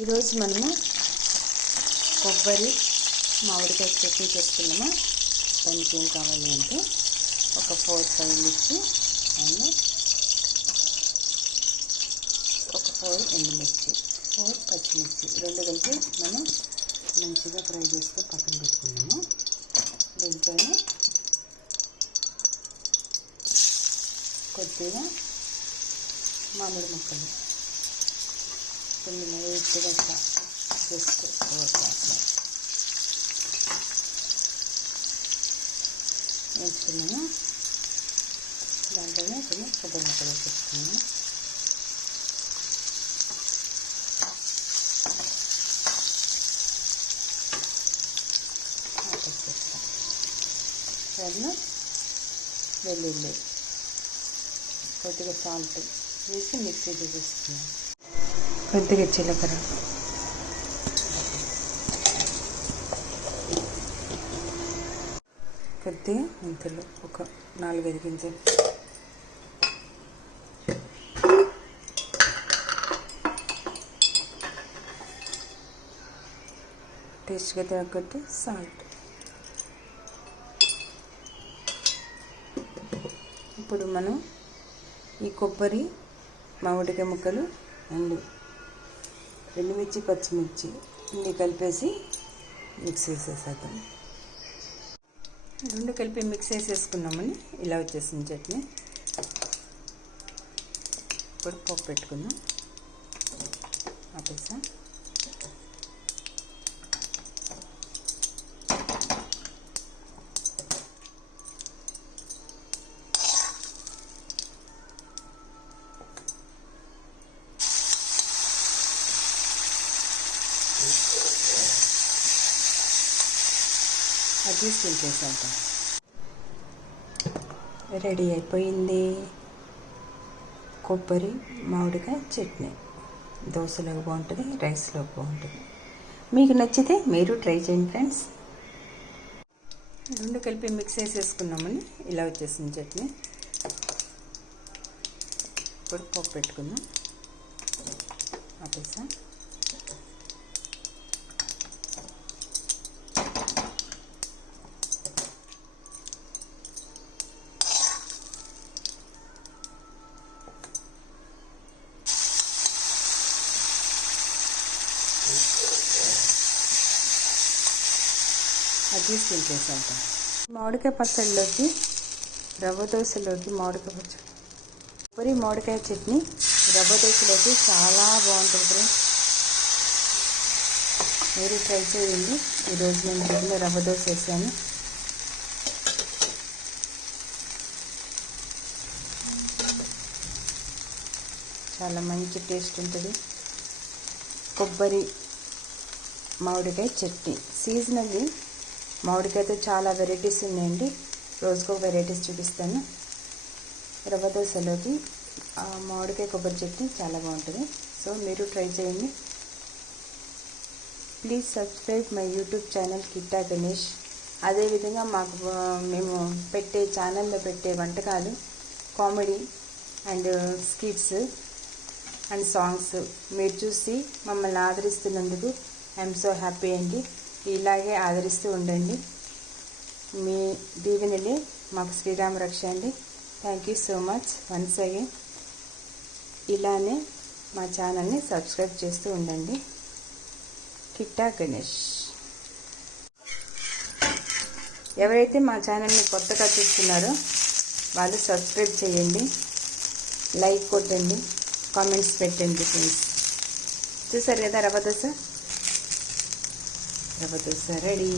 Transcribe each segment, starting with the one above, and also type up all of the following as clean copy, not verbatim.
ఈరోజు మనము కొబ్బరి మామిడికాయ చట్నీ చేసుకున్నాము. దానికి ఏం కావాలి అంటే ఒక 4-5 మిర్చి అండ్ ఒక 4 ఎండుమిర్చి, 4 పచ్చిమిర్చి రెండు కలిపి మనం మంచిగా ఫ్రై చేసుకొని పక్కన పెట్టుకున్నాము. దీంట్లోనే కొద్దిగా మామిడి ముక్కలు కొన్ని లైట్గా జస్ట్ అట్లా వేసుకున్నాను. దాంట్లోనే కొన్ని కొబ్బరి ముక్కలు వేసుకున్నాను. దాంట్లో వెల్లుల్లి కొద్దిగా సాల్ట్ వేసి మిక్సీ చేసేసుకున్నాను. కొద్దిగా జీలకర్ర, కొద్దిగా మెంతులు ఒక 4-5 గింజలు, టేస్ట్గా తగ్గట్టు సాల్ట్. ఇప్పుడు మనం ఈ కొబ్బరి మామిడికాయ ముక్కలు అండ్ ఎండుమిర్చి పచ్చిమిర్చి ఇన్ని కలిపేసి మిక్స్ చేసేసేద్దాం. రెండు కలిపి మిక్స్ చేసేసుకున్నామని ఇలా వచ్చేసింది చట్నీ. ఇప్పుడు పప్పు పెట్టుకుందాం. ఆపేసా. అది చేసేద్దాం. రెడీ అయిపోయింది కొబ్బరి మామిడికాయ చట్నీ. దోశలోకి బాగుంటుంది, రైస్లోకి బాగుంటుంది. మీకు నచ్చితే మీరు ట్రై చేయండి ఫ్రెండ్స్. రెండు కలిపి మిక్స్ చేసేసుకున్నామని ఇలా వచ్చేసింది చట్నీ. ఇప్పుడు పప్పు పెట్టుకుందాం. ఆపేసా. అది చేసేద్దాం. మామిడికాయ పచ్చడిలోకి, రవ్వ దోశలోకి మామిడికాయ పచ్చడి, కొబ్బరి మామిడికాయ చట్నీ రవ్వ దోశలోకి చాలా బాగుంటుంది ఫ్రెండ్స్. మీరు ట్రై చేయండి. ఈరోజు నేను పొద్దున్న రవ్వ దోశ వేసాను. చాలా మంచి టేస్ట్ ఉంటుంది. కొబ్బరి మామిడికాయ చట్నీ సీజనల్లీ మామిడికాయతో చాలా వెరైటీస్ ఉన్నాయండి. రోజుకో వెరైటీస్ చూపిస్తాను. రవ్వ దోశలోకి మామిడికాయ కొబ్బరి చట్నీ చాలా బాగుంటుంది. సో మీరు ట్రై చేయండి. Please subscribe my YouTube channel Kitta Ganesh. అదేవిధంగా మేము పెట్టే ఛానల్లో పెట్టే వంటకాలు, comedy and skits and songs మీరు చూసి మమ్మల్ని ఆదరిస్తున్నందుకు ఐఎమ్ సో హ్యాపీ అండి. ఇలాగే ఆదరిస్తూ ఉండండి. మీ దీవెనలే మాకు శ్రీరామ రక్ష అండి. Thank you so much once again. ఇలానే మా ఛానల్ని సబ్స్క్రైబ్ చేస్తూ ఉండండి. కిట్టా గణేష్. ఎవరైతే మా ఛానల్ని కొత్తగా చూస్తున్నారో వాళ్ళు సబ్స్క్రైబ్ చేయండి, లైక్ కొట్టండి, కామెంట్స్ పెట్టండి ప్లీజ్. చూసారు కదా రవ్వ దోశ. రవ్వ దోశ రెడీ.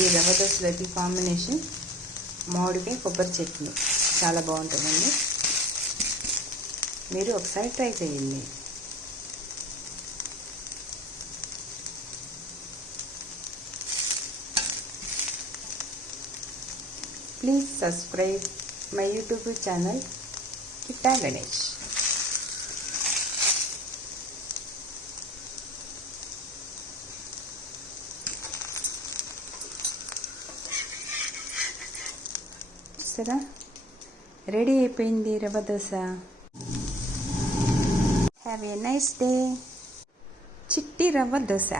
ఈ రవ్వ దోశలోకి కాంబినేషన్ మామిడికాయ కొబ్బరి చట్నీ చాలా బాగుంటుందండి. మీరు ఒకసారి ట్రై చేయండి. Please subscribe my YouTube channel Kitta Ganesh. సరే రెడీ అయిపోయింది rava dosa. Have a nice day. చిట్టి రవ్వ దోశ.